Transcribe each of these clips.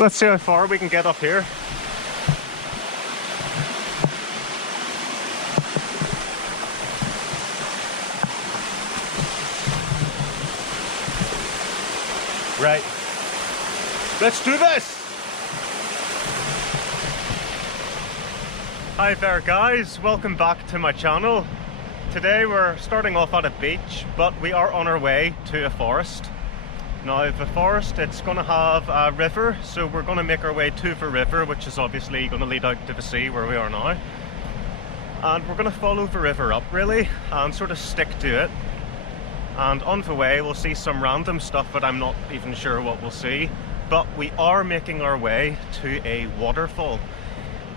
Let's see how far we can get up here. Right. Let's do this! Hi there guys, welcome back to my channel. Today we're starting off at a beach, but we are on our way to a forest. Now the forest, it's going to have a river, so we're going to make our way to the river, which is obviously going to lead out to the sea where we are now. And we're going to follow the river up really, and sort of stick to it. And on the way we'll see some random stuff, but I'm not even sure what we'll see. But we are making our way to a waterfall.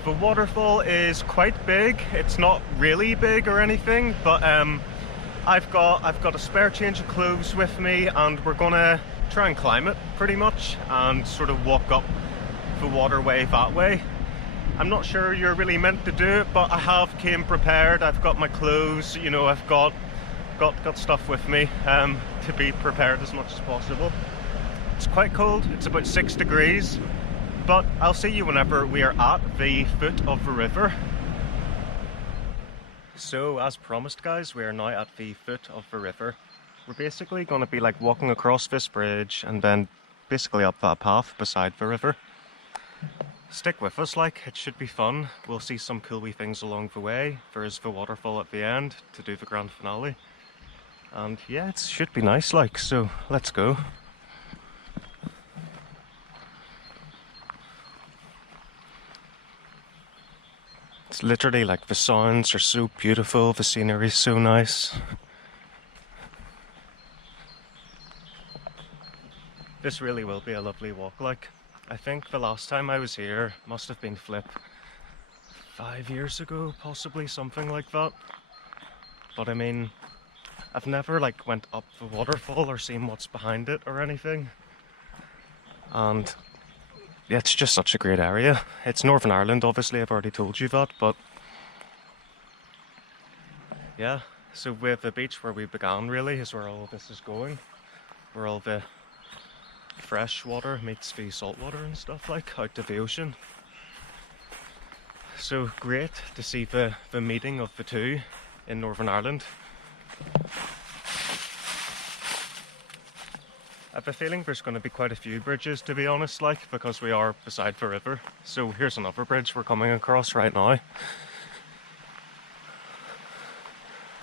The waterfall is quite big. It's not really big or anything, but I've got a spare change of clothes with me, and we're gonna try and climb it pretty much and sort of walk up the waterway that way. I'm not sure you're really meant to do it, but I have came prepared. I've got my clothes, you know, I've got stuff with me to be prepared as much as possible. It's quite cold, it's about 6 degrees, but I'll see you whenever we are at the foot of the river. So as promised guys, we are now at the foot of the river. We're basically going to be like walking across this bridge and then basically up that path beside the river. Stick with us, like, it should be fun. We'll see some cool wee things along the way. There is the waterfall at the end to do the grand finale. And yeah, it should be nice, like, so let's go. It's literally like the sounds are so beautiful, the scenery is so nice. This really will be a lovely walk, like. I think the last time I was here must have been 5 years ago, possibly, something like that. But I mean, I've never like went up the waterfall or seen what's behind it or anything. And yeah, it's just such a great area. It's Northern Ireland, obviously, I've already told you that, but yeah, so with the beach where we began really is where all of this is going. Where all the fresh water meets the salt water and stuff, like, out of the ocean. So great to see the meeting of the two in Northern Ireland. I have a feeling there's going to be quite a few bridges, to be honest, like, because we are beside the river. So here's another bridge we're coming across right now.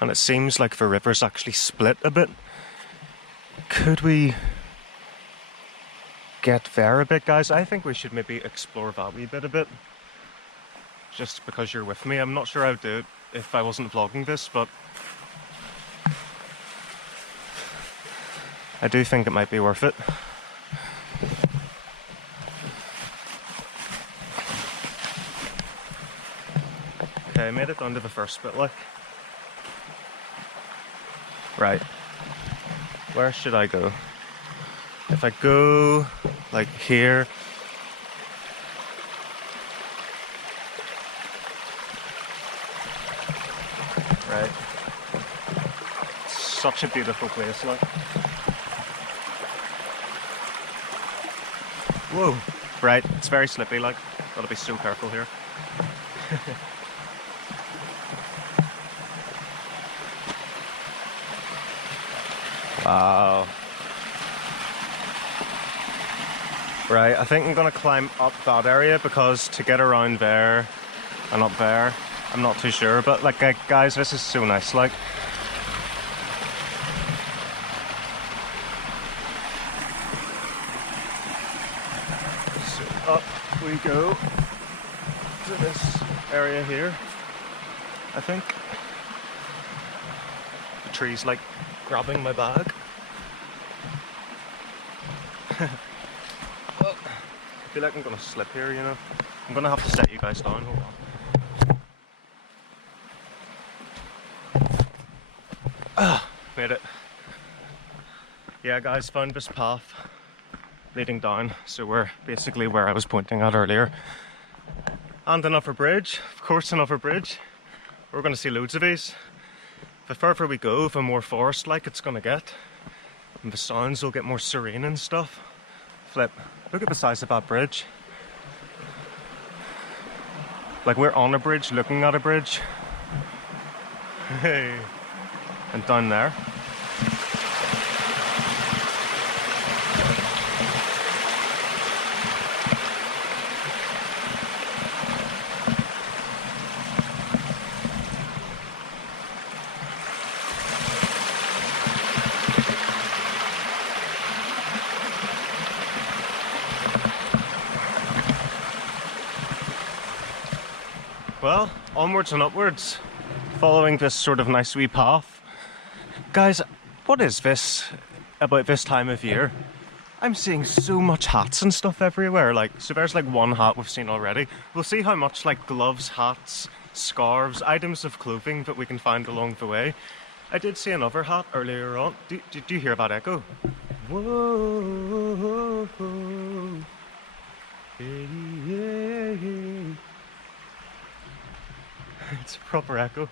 And it seems like the river's actually split a bit. Could we get there a bit, guys? I think we should maybe explore that wee bit a bit. Just because you're with me. I'm not sure I'd do it if I wasn't vlogging this, but I do think it might be worth it. Okay, I made it down to the first bit, like. Right. Where should I go? If I go like here, right, it's such a beautiful place, like. Whoa, right, it's very slippy, like, gotta be so careful here. Wow. Right, I think I'm gonna climb up that area, because to get around there and up there, I'm not too sure, but like, guys, this is so nice, like. So up we go to this area here, I think. The tree's like grabbing my bag. I feel like I'm gonna slip here, you know. I'm gonna have to set you guys down. Hold on. Made it. Yeah, guys, found this path leading down. So we're basically where I was pointing at earlier. And another bridge, of course, another bridge. We're gonna see loads of these. The further we go, the more forest-like it's gonna get. And the sounds will get more serene and stuff. Flip. Look at the size of that bridge. Like we're on a bridge, looking at a bridge. Hey. And down there. Well, onwards and upwards, following this sort of nice wee path. Guys, what is this about this time of year? I'm seeing so much hats and stuff everywhere. Like, so there's like one hat we've seen already. We'll see how much like gloves, hats, scarves, items of clothing that we can find along the way. I did see another hat earlier on. Do you hear that echo? Whoa. Hey, hey, hey. It's a proper echo.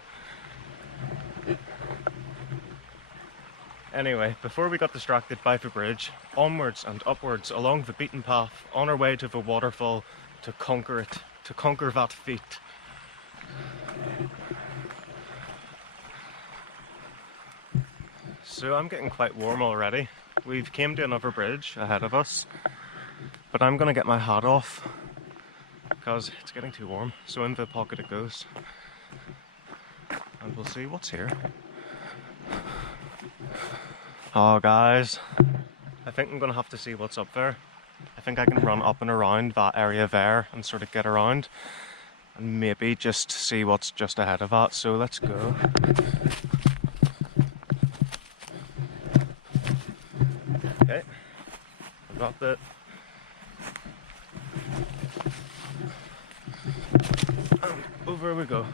Anyway, before we got distracted by the bridge, onwards and upwards along the beaten path, on our way to the waterfall to conquer it, to conquer that feat. So I'm getting quite warm already. We've came to another bridge ahead of us, but I'm gonna get my hat off because it's getting too warm. So in the pocket it goes. And we'll see what's here. Oh guys, I think I'm gonna have to see what's up there. I think I can run up and around that area there and sort of get around and maybe just see what's just ahead of that. So let's go. Okay, I got that. And over we go.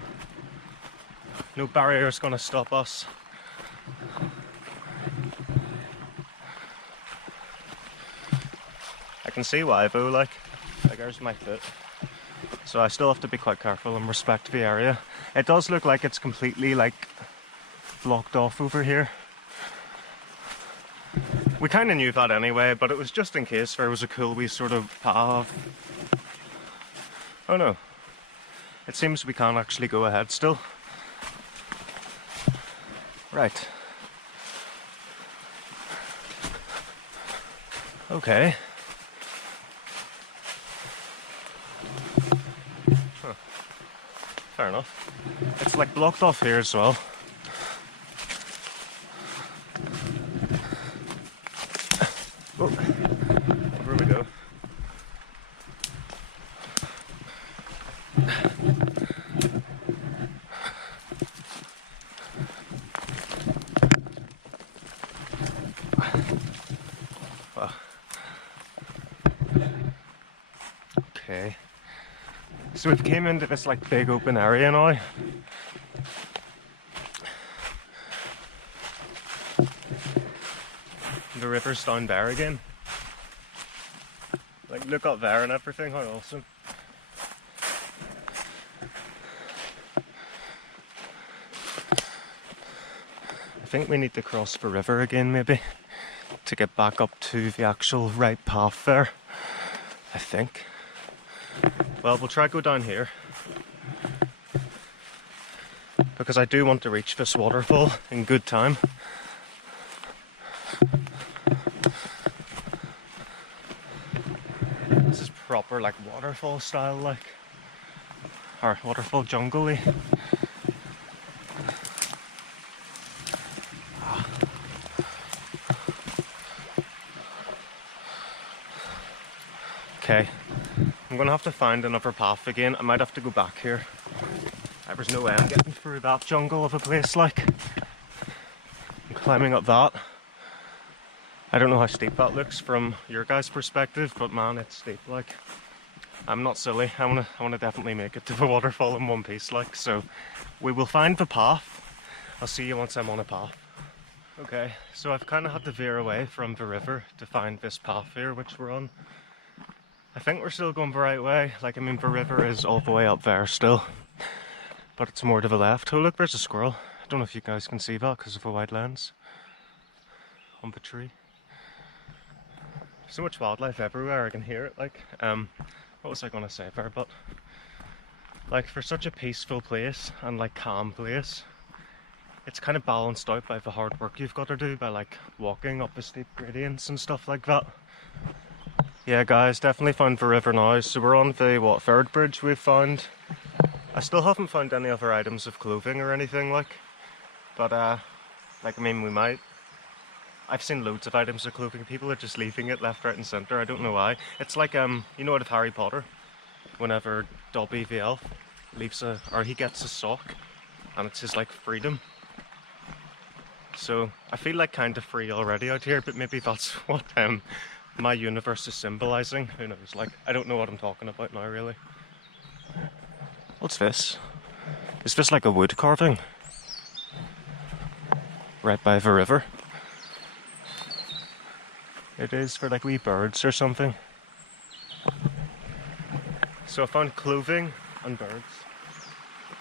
No barrier is going to stop us. I can see why though, like there's my foot. So I still have to be quite careful and respect the area. It does look like it's completely like blocked off over here. We kind of knew that anyway, but it was just in case there was a cool wee sort of path. Oh no. It seems we can actually go ahead still. Right. Okay. Huh. Fair enough. It's like blocked off here as well. Oh, over we go. Wow. Okay. So we've came into this like big open area now. The river's down there again. Like look up there and everything, how awesome. I think we need to cross the river again maybe to get back up to the actual right path there, I think. Well, we'll try to go down here because I do want to reach this waterfall in good time. This is proper like waterfall style, like, or waterfall jungle-y. Okay, I'm gonna have to find another path again. I might have to go back here. There's no way I'm getting through that jungle of a place, like. I'm climbing up that. I don't know how steep that looks from your guys' perspective, but man, it's steep, like. I'm not silly. I wanna definitely make it to the waterfall in one piece, like. So we will find the path. I'll see you once I'm on a path. Okay, so I've kind of had to veer away from the river to find this path here, which we're on. I think we're still going the right way. Like, I mean, the river is all the way up there still, but it's more to the left. Oh look, there's a squirrel. I don't know if you guys can see that because of the wide lens on the tree. So much wildlife everywhere, I can hear it. Like, what was I gonna say there? But like, for such a peaceful place and like calm place, it's kind of balanced out by the hard work you've got to do by like walking up the steep gradients and stuff like that. Yeah, guys, definitely found the river now. So we're on the third bridge we've found. I still haven't found any other items of clothing or anything like, but like, I mean, we might. I've seen loads of items of clothing. People are just leaving it left, right, and centre. I don't know why. It's like you know, out of Harry Potter, whenever Dobby the elf leaves or he gets a sock, and it's his like freedom. So I feel like kind of free already out here, but maybe that's what my universe is symbolising. Who knows? Like, I don't know what I'm talking about now, really. What's this? Is this like a wood carving? Right by the river. It is for like wee birds or something. So I found clothing and birds.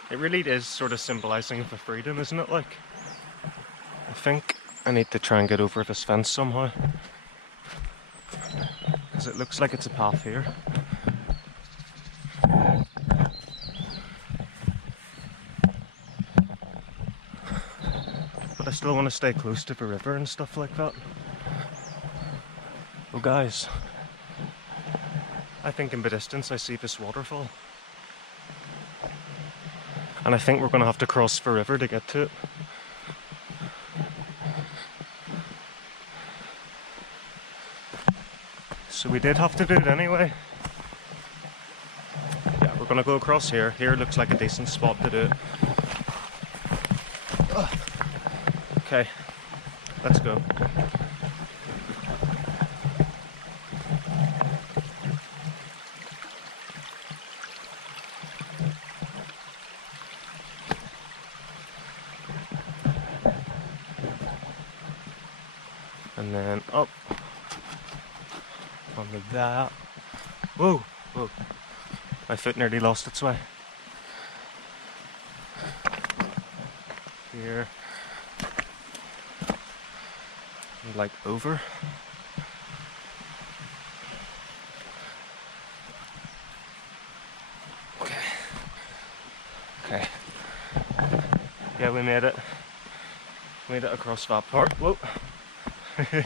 It really is sort of symbolising the freedom, isn't it? Like, I think I need to try and get over this fence somehow, because it looks like it's a path here. But I still want to stay close to the river and stuff like that. Well, guys, I think in the distance I see this waterfall. And I think we're going to have to cross the river to get to it. So we did have to do it anyway. Yeah, we're going to go across here. Here looks like a decent spot to do it. Okay, let's go. And then up onto that. Whoa, whoa. My foot nearly lost its way. Here. And like over. Okay. Okay. Yeah, we made it. Made it across that part. Whoa.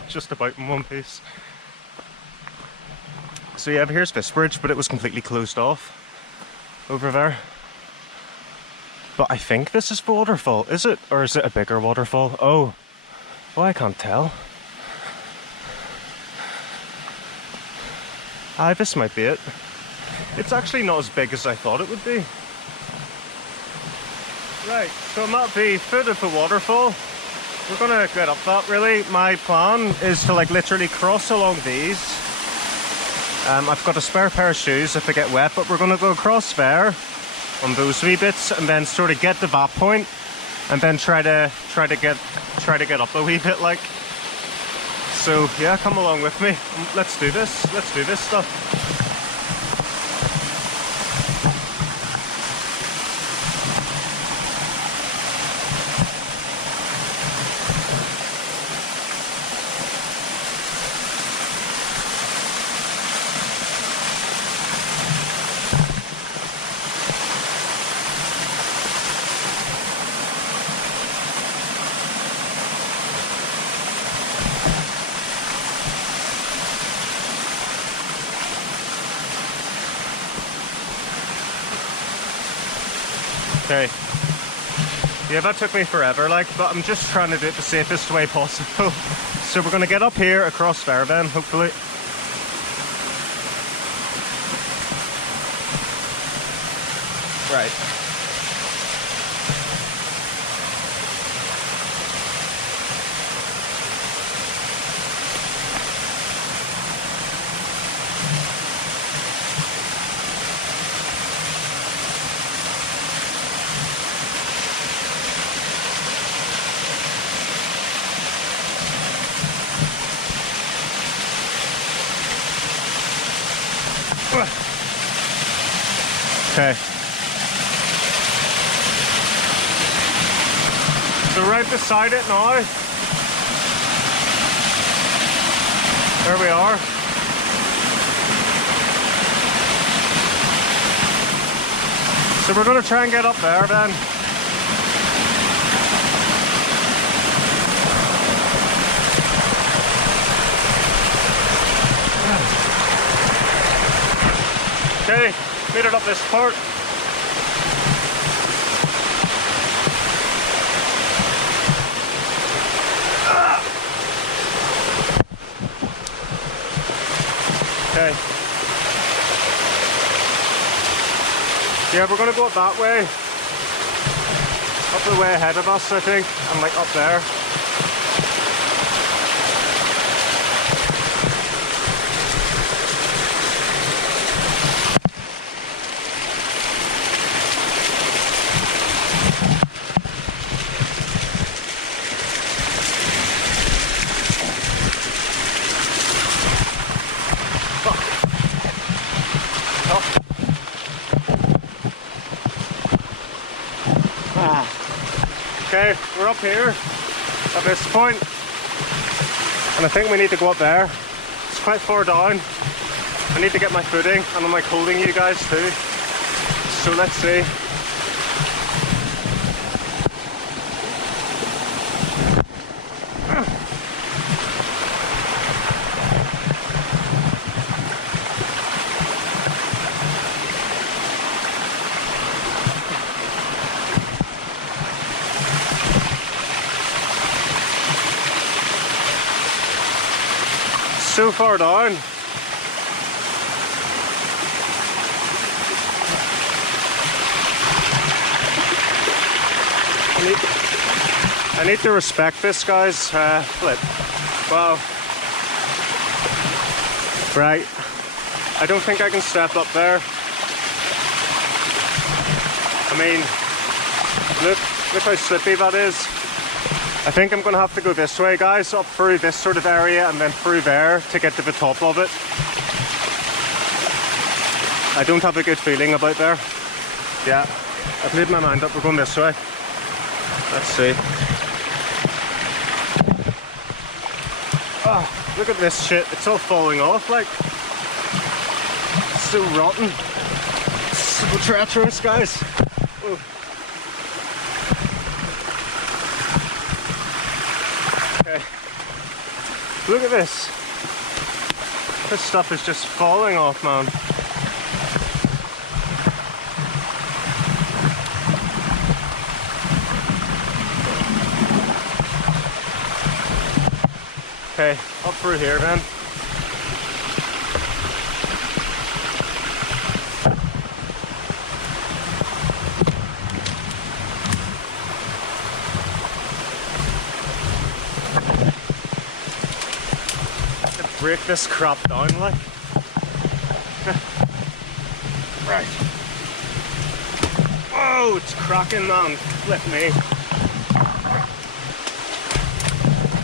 Just about in one piece. So yeah, here's this bridge, but it was completely closed off over there. But I think this is the waterfall, is it? Or is it a bigger waterfall? Oh, well, I can't tell. This might be it. It's actually not as big as I thought it would be. Right, so I'm at the foot of the waterfall. We're gonna get up that, really. My plan is to like literally cross along these. I've got a spare pair of shoes if they get wet, but we're gonna go across there on those wee bits and then sort of get to that point and then try to get up a wee bit, like. So yeah, come along with me. Let's do this. Let's do this stuff. Okay. Yeah, that took me forever, like, but I'm just trying to do it the safest way possible. So we're going to get up here across there then, hopefully. Right. Okay. So right beside it now. There we are. So we're going to try and get up there then. Okay, made it up this part. Okay. Yeah, we're gonna go up that way. Up the way ahead of us, I think, and like up there. Okay, we're up here at this point, and I think we need to go up there. It's quite far down. I need to get my footing, and I'm like holding you guys too. So let's see. So far down. I need to respect this, guys. Wow. Right. I don't think I can step up there. I mean, look how slippy that is. I think I'm going to have to go this way, guys, up through this sort of area and then through there to get to the top of it. I don't have a good feeling about there. Yeah, I've made my mind up. We're going this way. Let's see. Oh, look at this shit. It's all falling off, like. It's so rotten. It's so treacherous, guys. Ooh. Okay. Look at this. This stuff is just falling off, man. Okay, up through here then. Break this crap down, like. Right. Oh, it's cracking, man. Flip me.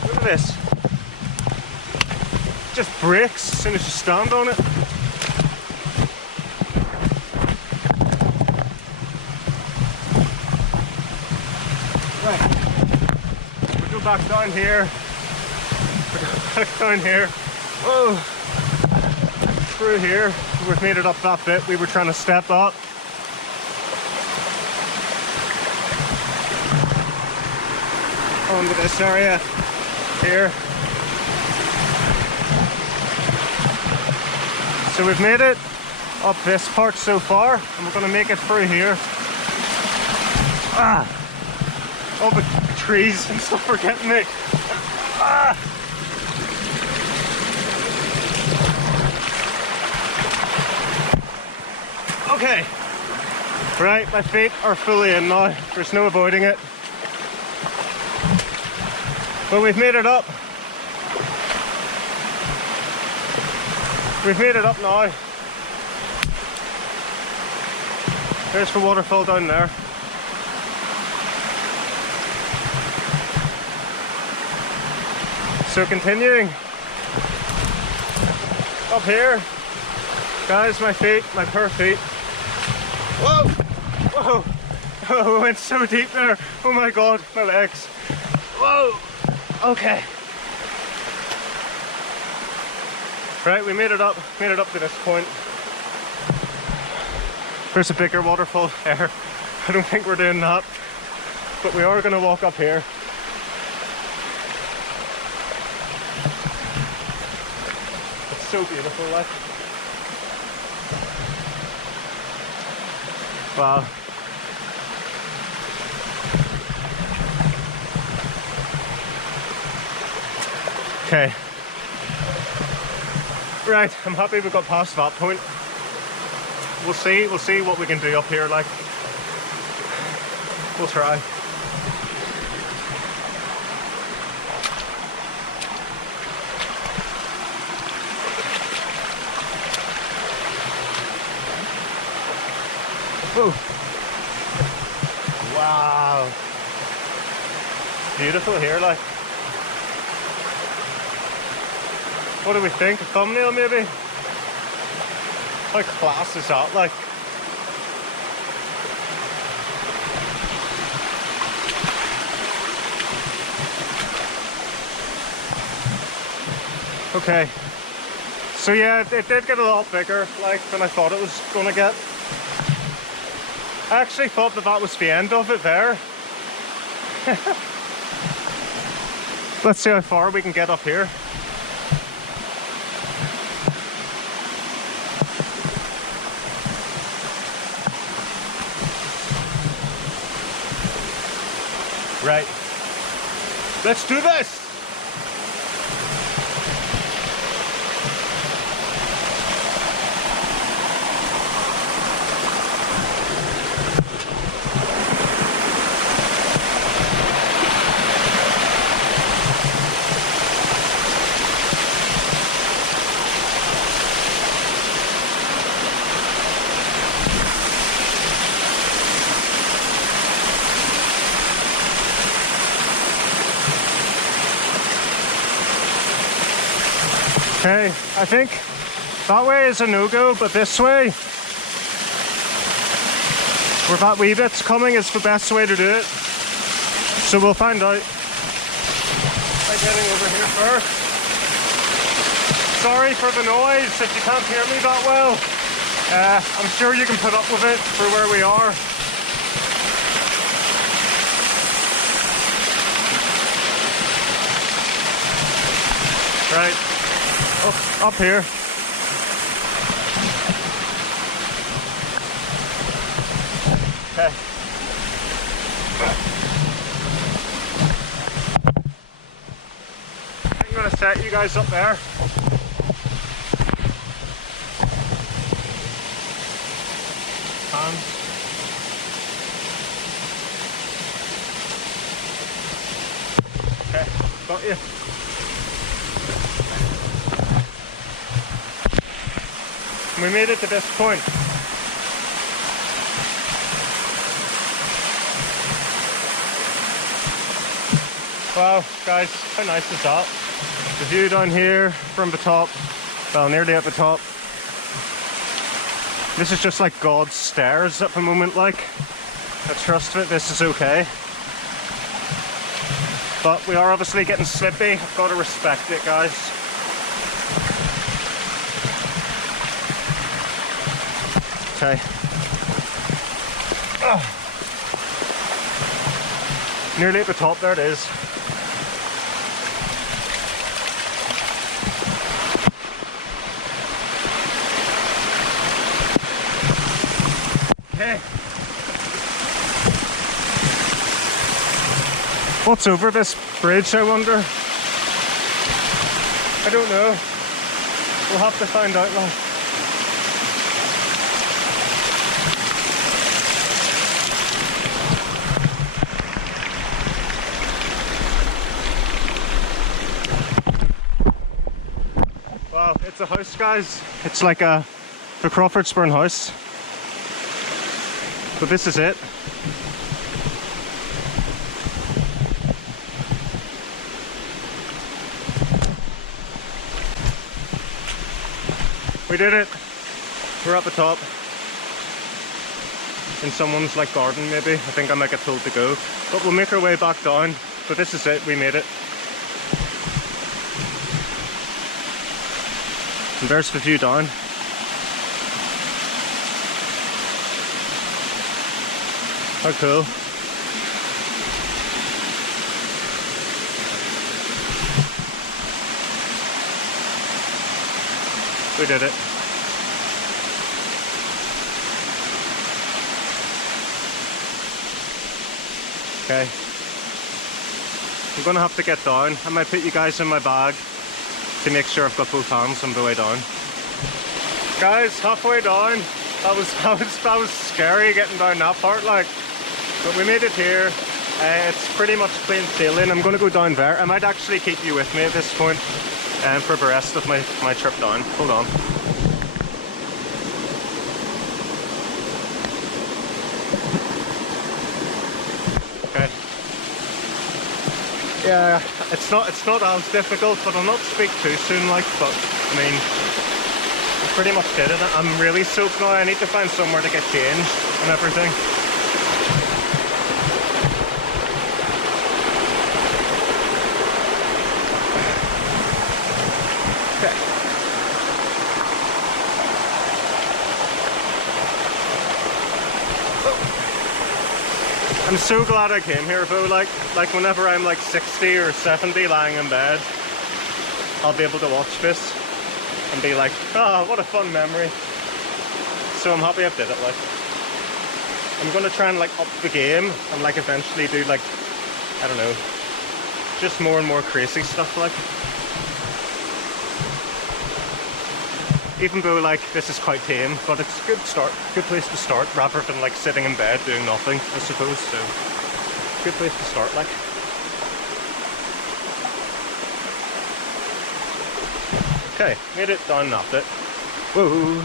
Look at this. It just breaks as soon as you stand on it. Right. We'll go back down here. We'll go back down here. Whoa, through here. We've made it up that bit we were trying to step up. Onto this area here. So we've made it up this part so far, and we're going to make it through here. Ah! All the trees and stuff are getting me. Ah! Okay, right, my feet are fully in now, there's no avoiding it. But we've made it up. We've made it up now. There's the waterfall down there. So continuing up here, guys, my feet, my poor feet. Whoa! Whoa! Oh, I went so deep there. Oh my god, my legs. Whoa! Okay. Right, we made it up to this point. There's a bigger waterfall there. I don't think we're doing that, but we are going to walk up here. It's so beautiful, like. Wow. Okay. Right, I'm happy we got past that point. We'll see what we can do up here, like. We'll try. Whoa. Wow. Beautiful here, like. What do we think? A thumbnail, maybe? How class is that, like? Okay. So yeah, it did get a lot bigger, like, than I thought it was gonna get. I actually thought that was the end of it there. Let's see how far we can get up here. Right. Let's do this! Okay, I think that way is a no-go, but this way, where that wee bit's coming, is the best way to do it. So we'll find out by getting over here first. Sorry for the noise if you can't hear me that well. I'm sure you can put up with it for where we are. Right. Up here. Okay. I'm gonna set you guys up there. Okay, got you. We made it to this point. Wow, guys, how nice is that? The view down here from the top, well, nearly at the top. This is just like God's stairs at the moment, like. I trust that this is okay. But we are obviously getting slippy. I've got to respect it, guys. Okay. Nearly at the top, there it is. Okay. What's over this bridge, I wonder? I don't know. We'll have to find out now. Wow, it's a house, guys. It's like the Crawfordsburn house. But this is it. We did it. We're at the top. In someone's like garden maybe. I think I might get told to go. But we'll make our way back down. But this is it, we made it. And there's the view down. How cool. We did it. Okay. I'm gonna have to get down. I might put you guys in my bag to make sure I've got both hands on the way down. Guys, halfway down. That was scary getting down that part, like. But we made it here. It's pretty much plain sailing. I'm gonna go down there. I might actually keep you with me at this point for the rest of my trip down. Hold on. Okay. Yeah, it's not as difficult, but I'll not speak too soon, like. But I mean, I pretty much did it. I'm really soaked now. I need to find somewhere to get changed and everything. I'm so glad I came here though, like whenever I'm like 60 or 70 lying in bed, I'll be able to watch this and be like, oh, what a fun memory. So I'm happy I did it. Like, I'm gonna try and like up the game and like eventually do like, I don't know, just more and more crazy stuff like. Even though like this is quite tame, but it's a good place to start rather than like sitting in bed doing nothing, I suppose. So good place to start, like. Okay, made it down that bit. Whoa.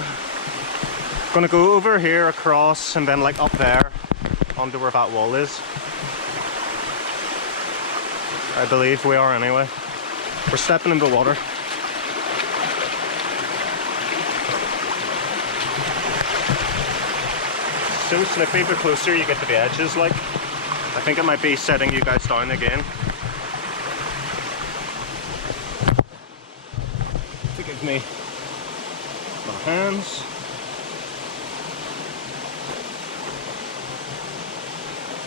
Gonna go over here, across, and then like up there onto where that wall is. I believe we are anyway. We're stepping in the water. So slippy, the closer you get to the edges, like. I think it might be setting you guys down again. Forgive me. My hands.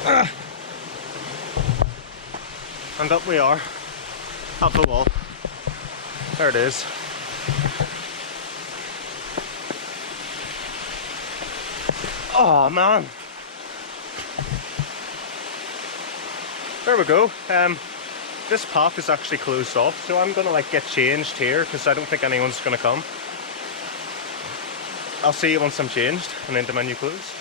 Ah. And up we are, up the wall. There it is. Oh man, there we go. This path is actually closed off, so I'm gonna like get changed here because I don't think anyone's gonna come. I'll see you once I'm changed and into my new clothes.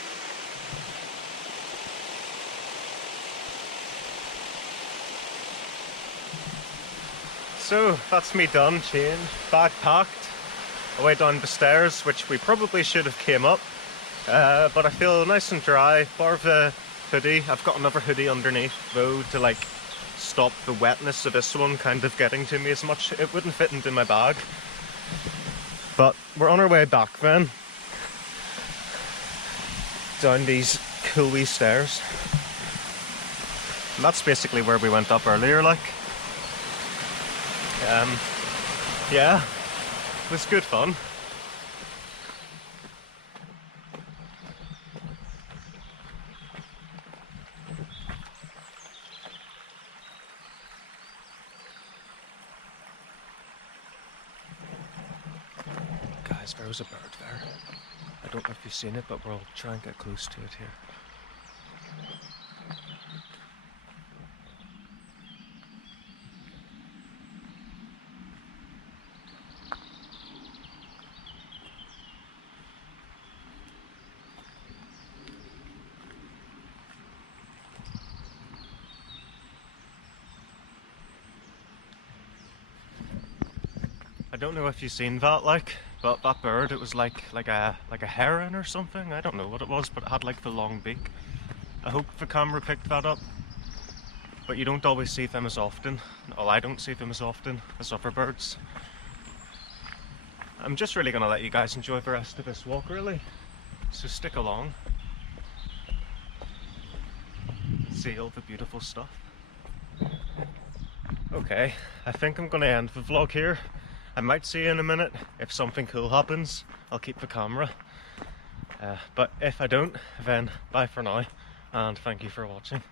So that's me done, changed, bag packed, away down the stairs, which we probably should have came up. But I feel nice and dry, bar the hoodie. I've got another hoodie underneath though to like stop the wetness of this one kind of getting to me as much. It wouldn't fit into my bag. But we're on our way back then. Down these cool wee stairs. And that's basically where we went up earlier, like. Yeah, it was good fun. Guys, there was a bird there. I don't know if you've seen it, but we'll try and get close to it here. I don't know if you've seen that, like, but that bird, it was like a heron or something. I don't know what it was, but it had like the long beak. I hope the camera picked that up, but you don't always see them as often. Well, I don't see them as often as other birds. I'm just really gonna let you guys enjoy the rest of this walk, really. So stick along. See all the beautiful stuff. Okay, I think I'm gonna end the vlog here. I might see you in a minute. If something cool happens, I'll keep the camera. But if I don't, then bye for now. and thank you for watching.